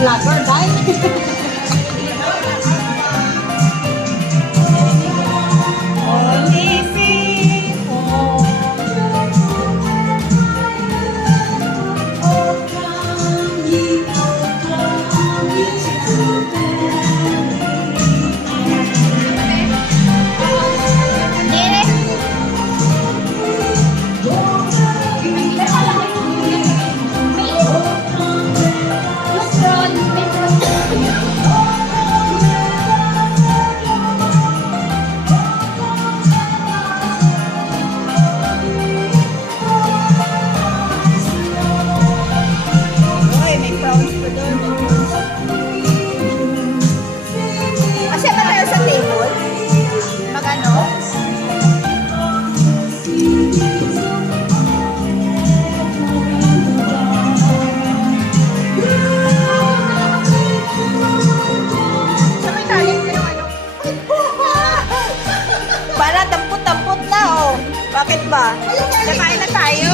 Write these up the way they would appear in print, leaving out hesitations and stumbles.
Vlogger, guys. Only people. Oh, come ye to Uy, may crowns pa doon. Kasi ba tayo sa table? Magano? Sa may talent ko yung ano? Para dampot-dampot na, oh. Bakit ba? Kakain na tayo.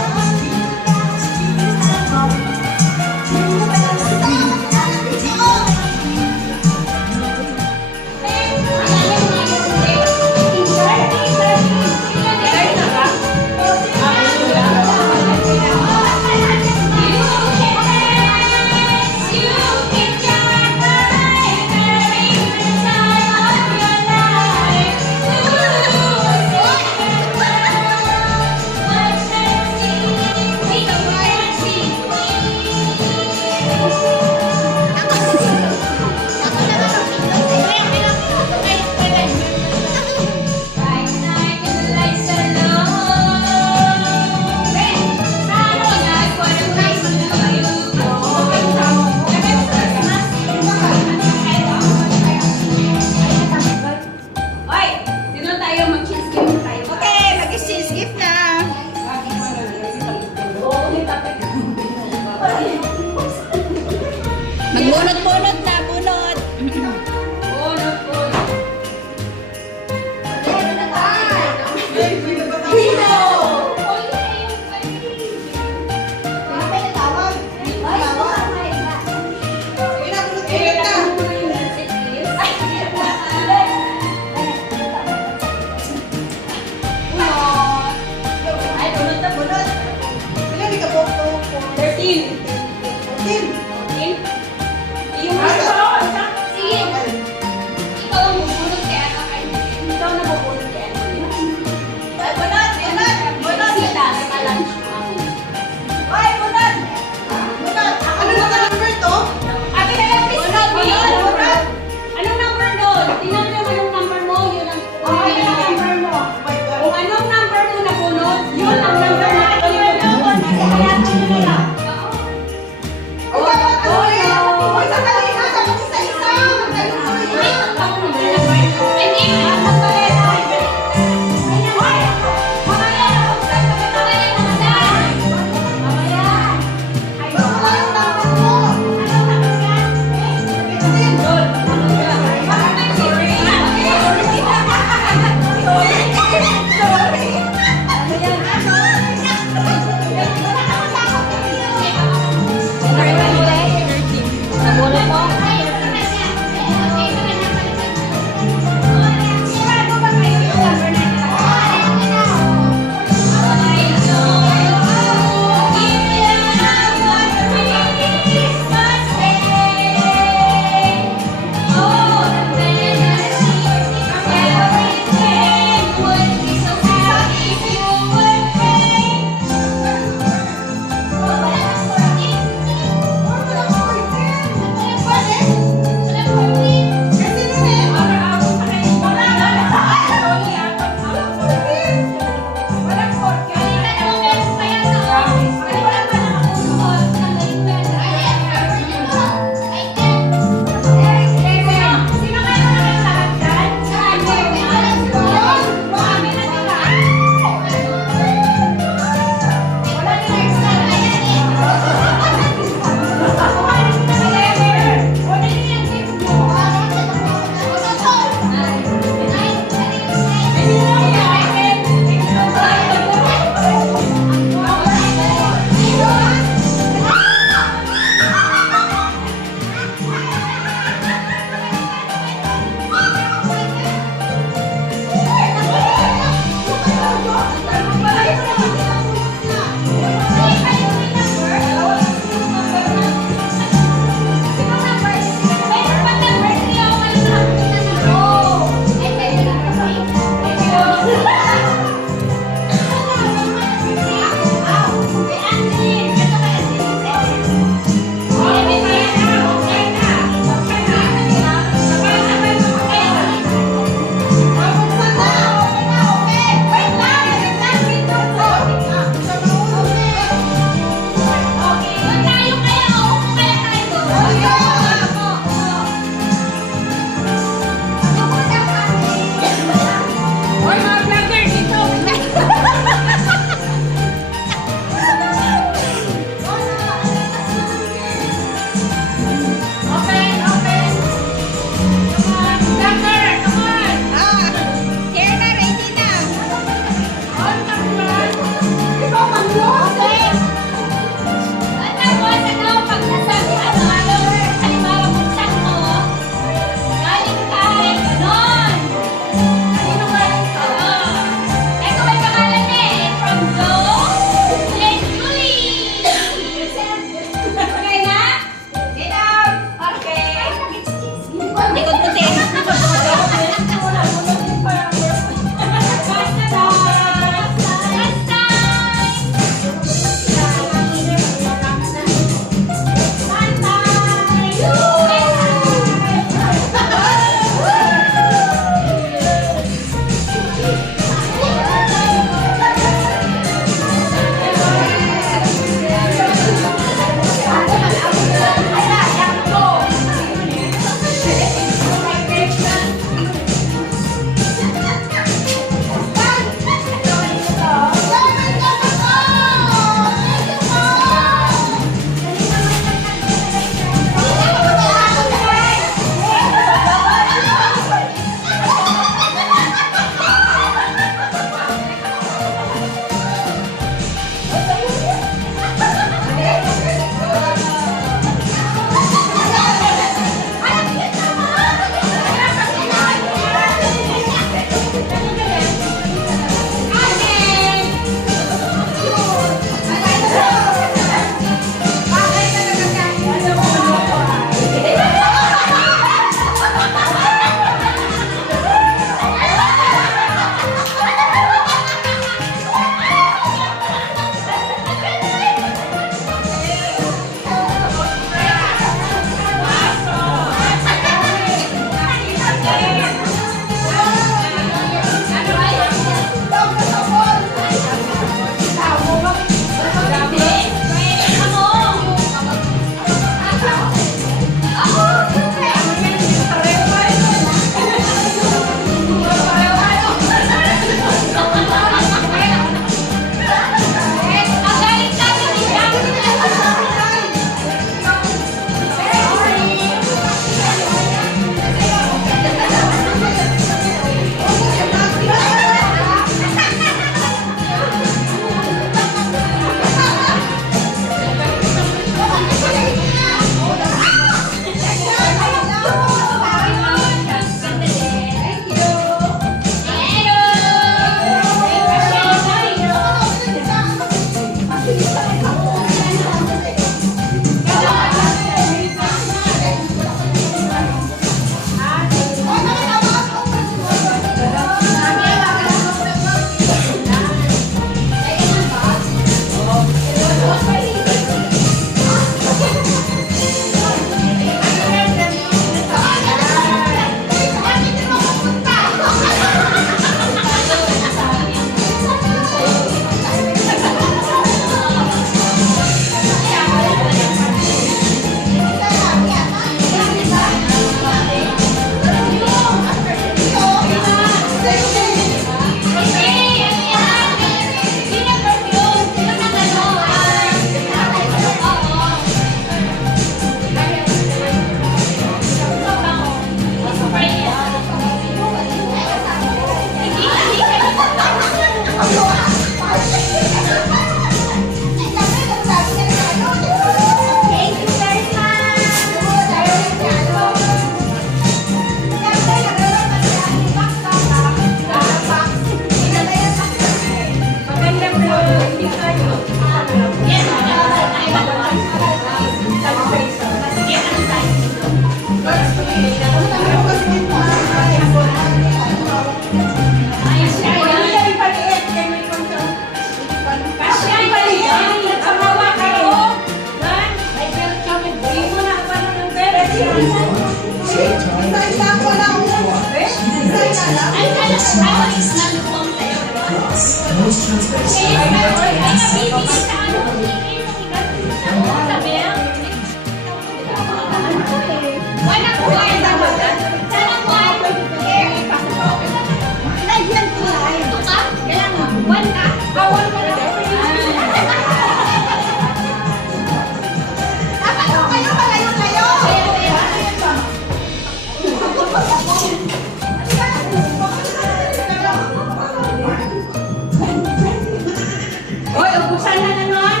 Hoy, ubusan na naman.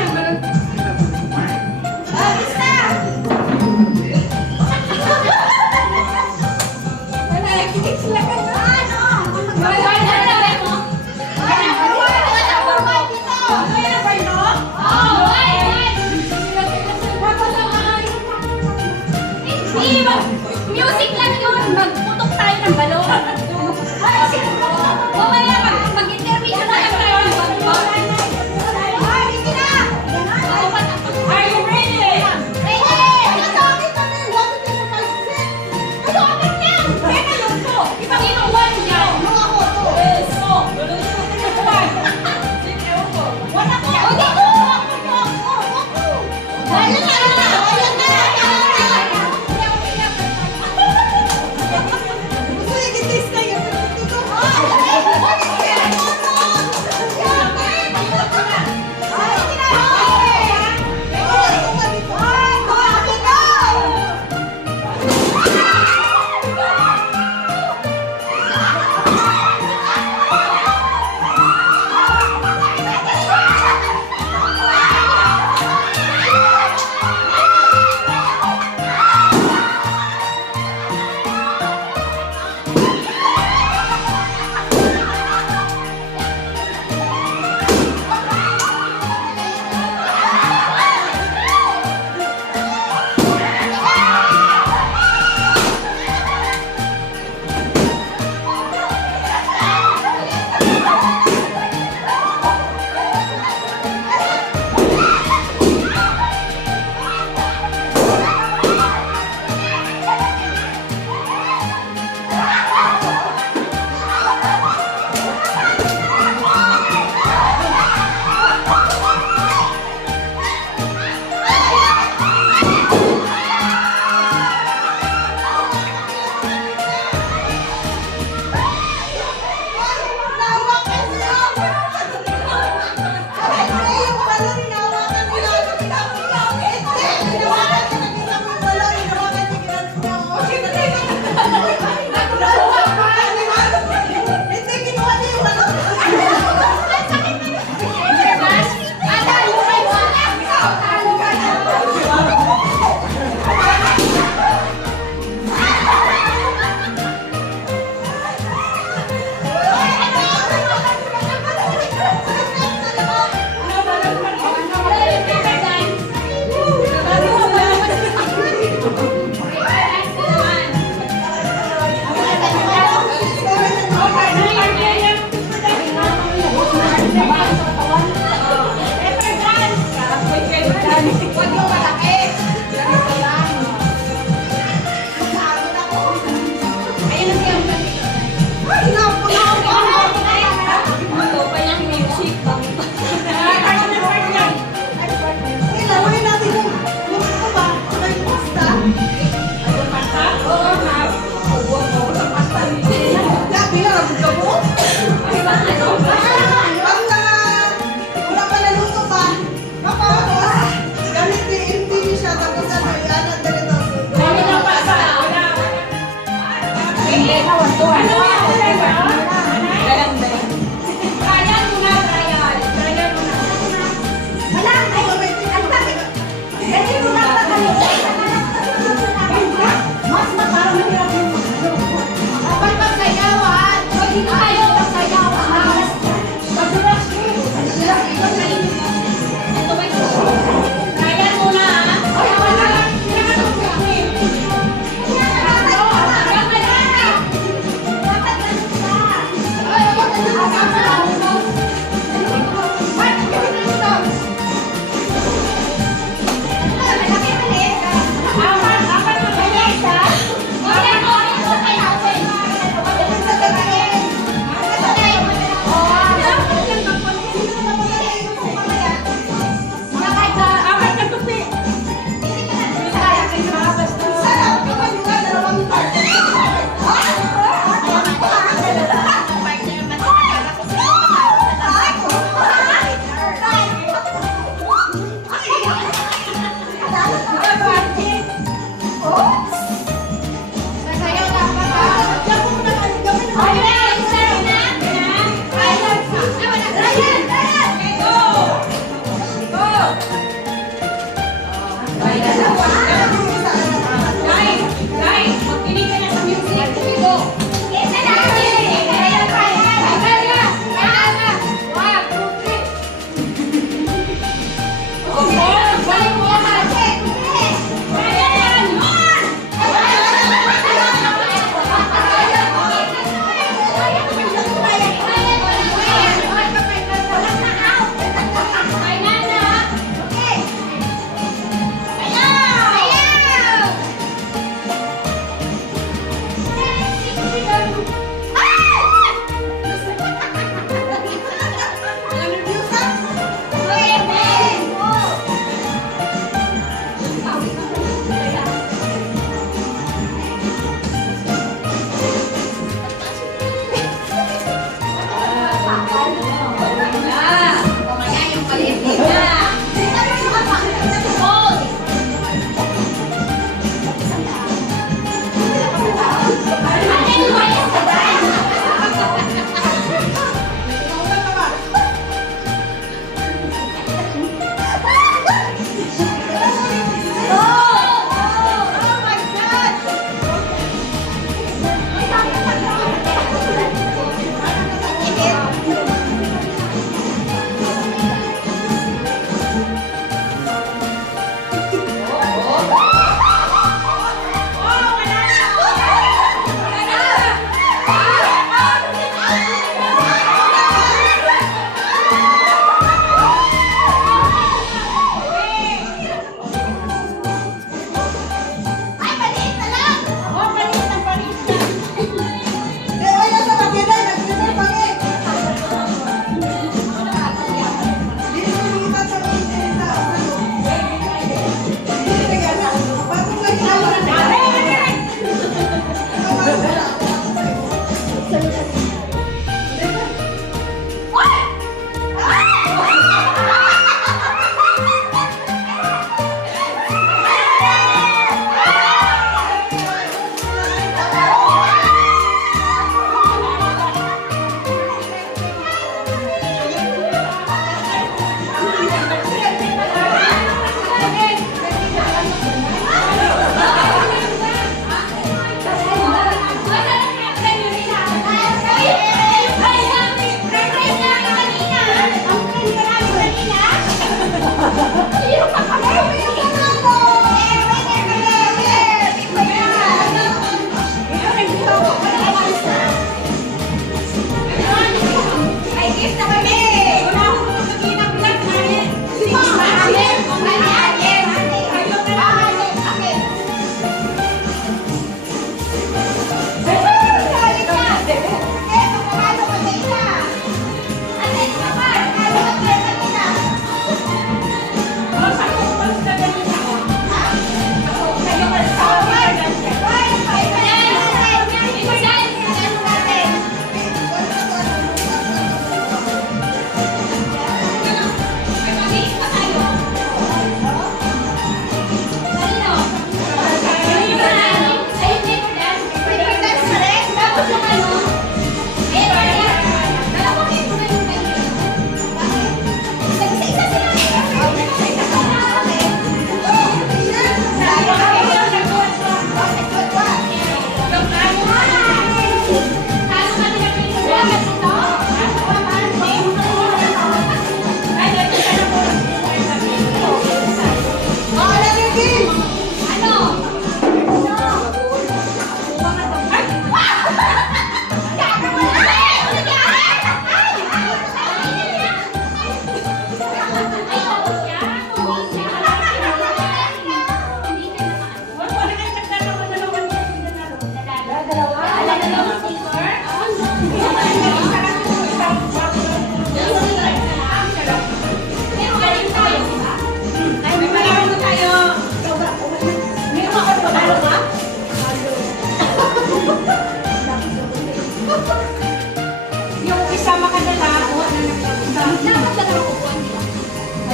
Music lang yun. Magputok tayo ng balon. Mamaya mag-interview na lang tayo ng balon. Are you ready? Ipanginoon one yan. So, lulutuin ko na. Sige, ako.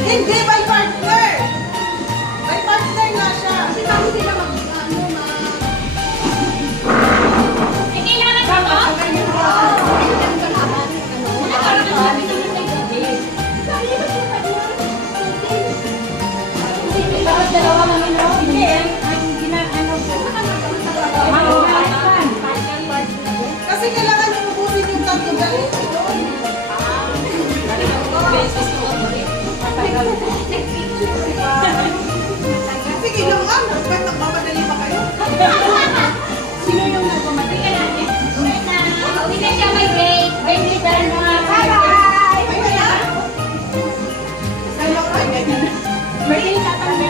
Hindi, by partner. By partner nga siya. Kasi bago sila Eh, kailangan ko, no? Kasi kailangan yung ubusin yung tatlo dali. Sige lang nga, magmamadali pa kayo. Sino yung nagpamatay? Uwi na siya may break. Break leader mga bye-bye! Ay, kaya? Sa'yo, ay, ganyan. Birthday tatang na.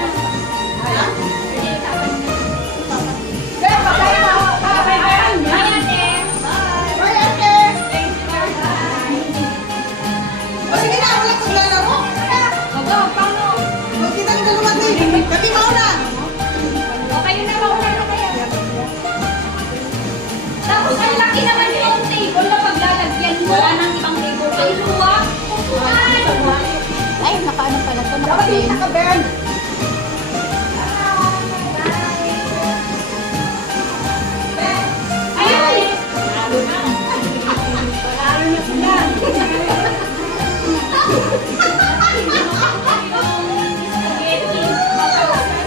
Ha? Birthday tatang na. Bye, Bye, ate. Bye, ate. O sige na, wala kang lalaro. Huwag kitang dalawa din. Kami mauna. O, kayo na mauna na kayo. Tapos ang laki naman yung table na paglalagyan mo. Wala nang ibang table. Ay, luwag. Upuan. Ay, nakaano pala to. Dapat hindi naka-bend. Ay!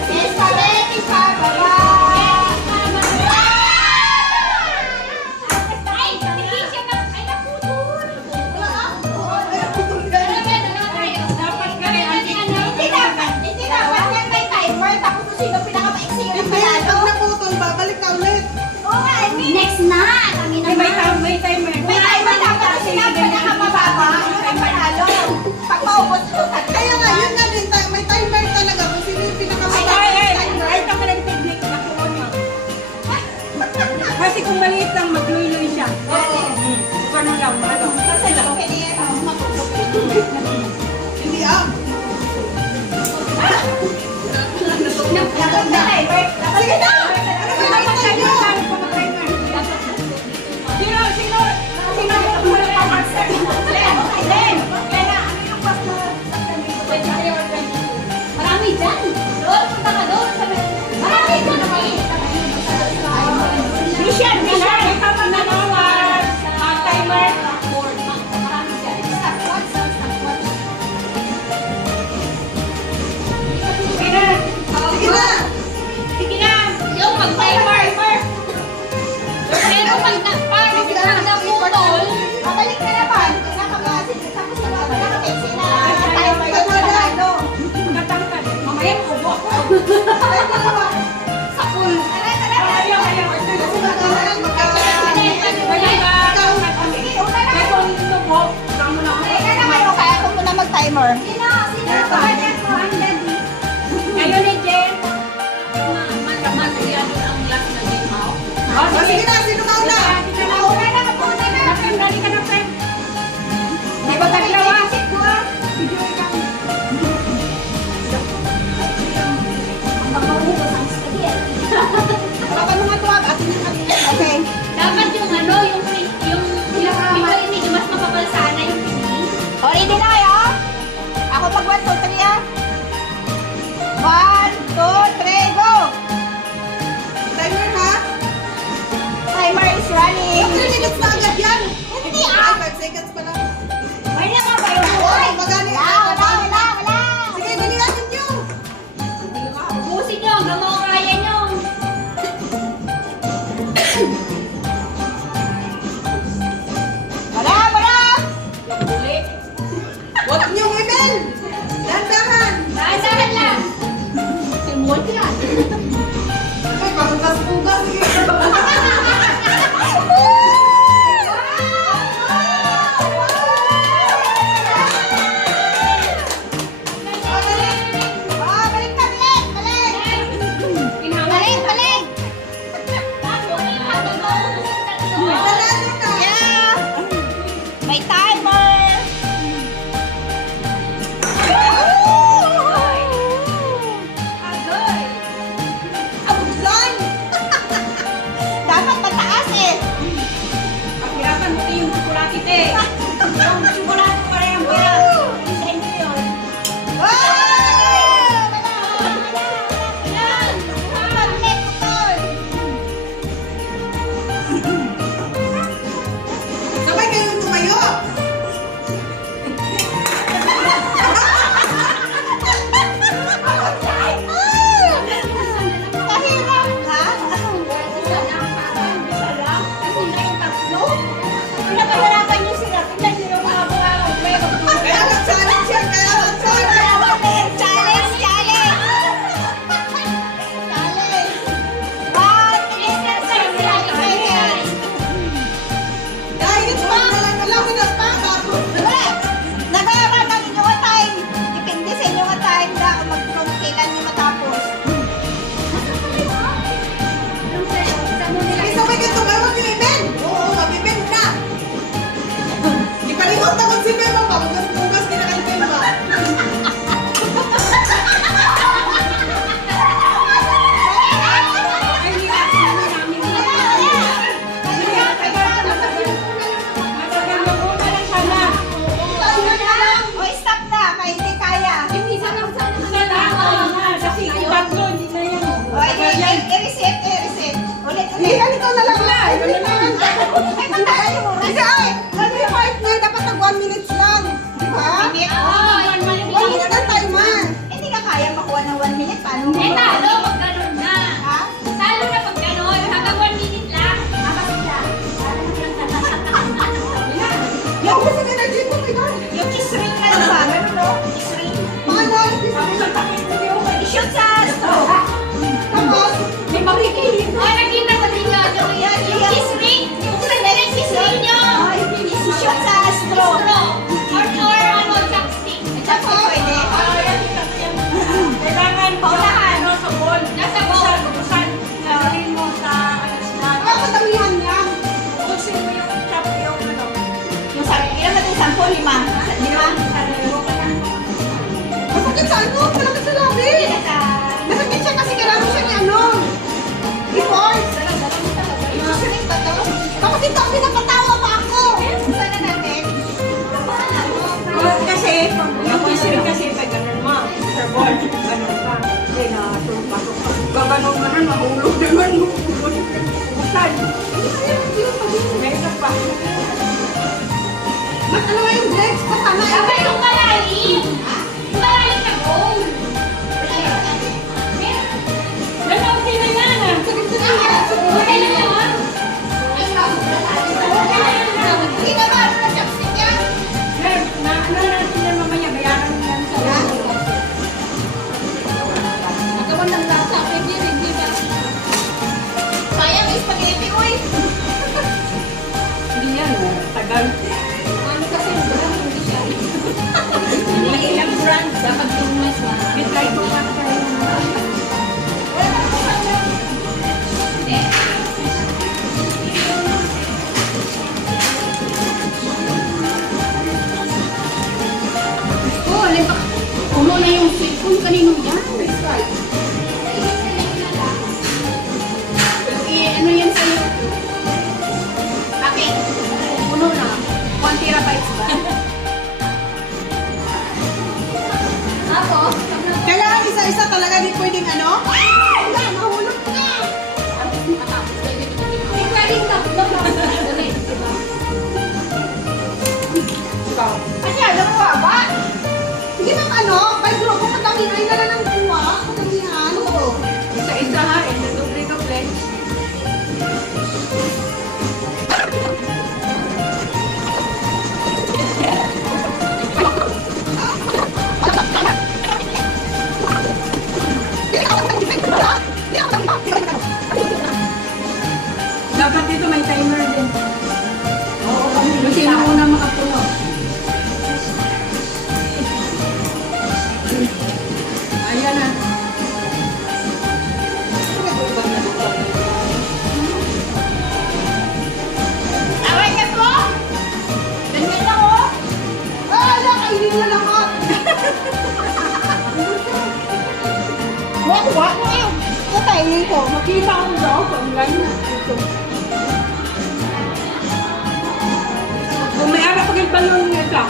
Spaghetti pa, Ay, titisya na. Ay, naputol. Dapat ka rin. Hindi dapat yan may timer. Tapos kung sino pinaka-maiksi yung Hindi, pag naputol, babalik ka ulit. Oo nga, I mean, Next na. Kami na. May timer. may timer dapat kasi sino ang pinakamababa. Yun ang panalo. Pag maubos yung Kaya nga, yun nga din, may timer talaga kung sino yung pinakamalaki. Ay, ito ka lang technique na kuha mo. Kasi kung maliit lang, magluy-luy siya. Ano lang, ano. Kasi lang, Hindi ah. Sige na! Ano ba yung timer? Sino yung wala pa master? Marami dyan. Doon, punta ka doon. Marami dyan. Mission! Tama na naman. Timer. Marami dyan. Stopwatch. Sige na. Sige na. Yung mag-timer. Pero pag naputol, Babalik ka naman. Nakakasin. Tapos nakaka-maiksi na timer yung panalo. Matangkad. Mamaya maubo ako. sa pool. Ayaw. Kasi magkakaroon, magkakaroon. Sige, una na. May kung nubo, kamo na ako. Teka na kayo, kaya ko muna mag-timer. Sino? Pagkat ko ang daddy. Ngayon ni Jen. Material ang last na game out. O, sige na, sino mauna? Una na, kapuna na. Dali ka na, friend. Di ba taglawa? Ang maubos ang spaghetti. Wala ka nung matuwag. Atin yung kanina. Okay. Dapat yung ano, yung medyo mas mapapal sana yung pili. O, ready na kayo? Ako pag 1, 2, 3 ah. 1, 2, 3, go! Timer ha? Timer is running. 3 minutes na agad yan. Hindi ah. 5 seconds pa lang. May naman pa yun. Ay, magani. Wala. Sige, dalihan nyo. Ubusin nyo hanggang makakaya nyo. Wala. Huwag niyong email. Dandahan. Dahan-dahan lang. Simul yan. Ay, pagugas-ugas. Sige. Ah, balik. Balik. Dandahan na. Yeah. May timer. Abuglan. Dapat mataas eh. Paghirapan mo yung chocolate, te. Yung chocolate pa rin ang pera. Isa inyo yun. Ah! Pinaghirapan niyo sila. Tingnan niyo yung mga bunga. Kaya mag-challenge yan, kaya mag-challenge. Challenge! Challenge! Challenge! One, Exercise sila, exercise. Dahil ito pa, nalang na pa, bago. nag-aaral lang inyong time. Depende sa inyong time na kung kailan niyo matapos. Sabay ka ito, kaya mag-ibig. Oo, mag-ibig na. Ipalingot na kung si Beba pa, bugas kinakain Beba. Ay, hindi na namin. Matagal na po na lang sana. O, stop na. Kaya hindi kaya. Isa lang. Kasi kung tatlo, hindi na yan. O, i-reset. Ulit. Ganito na lang na. Ay, patayin mo. Kasi ay, ano yung partner, dapat nag 1 minutes lang. Di ba? Oo, 1 minute ang timer. Hindi ka kaya makuha ng 1 minute. Paano mo? Eh, talo pag ganun na. Ha? Talo na pag ganun. Hanggang 1 minute lang. Yung gusto ng energy mo, my God. Yung kiss ring na lang ba? Ganun, no? Kiss ring. Paano? I-shoot sa straw. Tapos, May makikinig. Oh, nakita ko din yun. Yung kiss ring. Yung sandali kiss ring nyo. I-shoot sa straw. Straw. Or ano, chopstick. Tapos, pwede. Kailangan Paunahan. sa ball. Nasa ball. Bukusan. Lalagay mo sa alasnan. ang kadamihan niya. Bukusin mo yung chop yung ano. Yung sabi, ilan natin 10, 5? 5? Masakit sa ano? Malakit sa labi. Masakit siya kasi kailangan siya ni ano. I-force. I-shoot ba to? Tapos ito, pinapatawa pa ako. Sana natin. Kasi, yung kisring kasi pag ganun mo, sa ball, ganun ka. Kasi pasok ka. Gaganon ka na, mahulog naman mo. Bukusan. Meron pa. Mas ano nga yung legs? Patama yung Sabay yung malalim. Malalim na goal. Ganun, okay na yan ah. Okay lang naman. Hindi na ba? Ano na chopstick yan? Na ano natin yan mamaya, bayaran mo yan sa Nagawa ng lasa. Hindi rin, di ba? Sayang yung spaghetti, uy. Hindi yan, tagal. Ano kasi, brand, hindi siya. May ilang brand. Dapat yung mas Try ko nga tayo. Oh, alin pa. Puno na yung cellphone. Kanino yan? Ano yan sa'yo? Bakit? Puno na. 1 terabytes ba? Apo? Kailangan isa-isa talaga di pwedeng ano? Wala, nahulog na. Pwedeng tatlo na. Ulit, diba? Kasi alam mo ba? Hindi na ano, by grupo, madamihan na lang ang kuha. Madamihan. Oo. Isa-isa ha, doble-doble. Dapat dito may timer din. Kung sino una makapuno. Ayan na. Away niya po! Ganyan lang, oh! Ala, kainin na lahat. Kuha. Katayin ko. Makita ko daw online. Kung may anak ko yung balon niya ka.